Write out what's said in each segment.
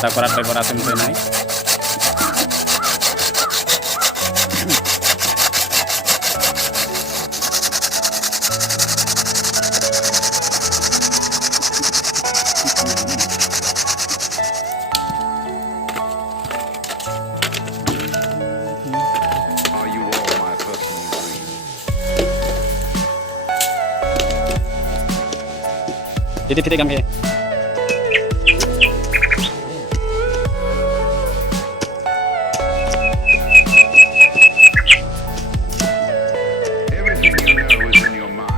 Takut dekorasi mungkin naik. Are you all my personal dreams? Titik-titik kami. Everything you know is in your mind.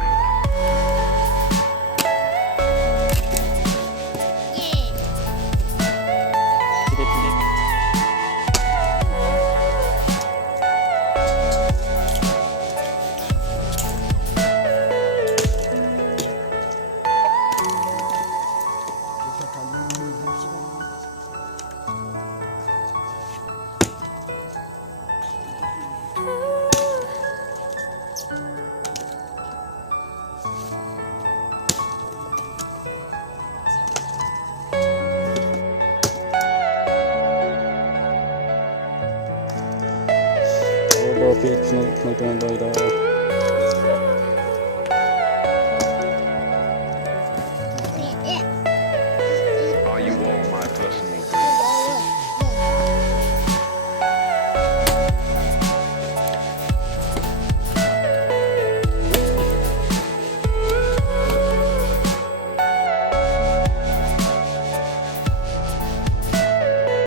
Titik-titik. Oh, bawa fit, teman-teman,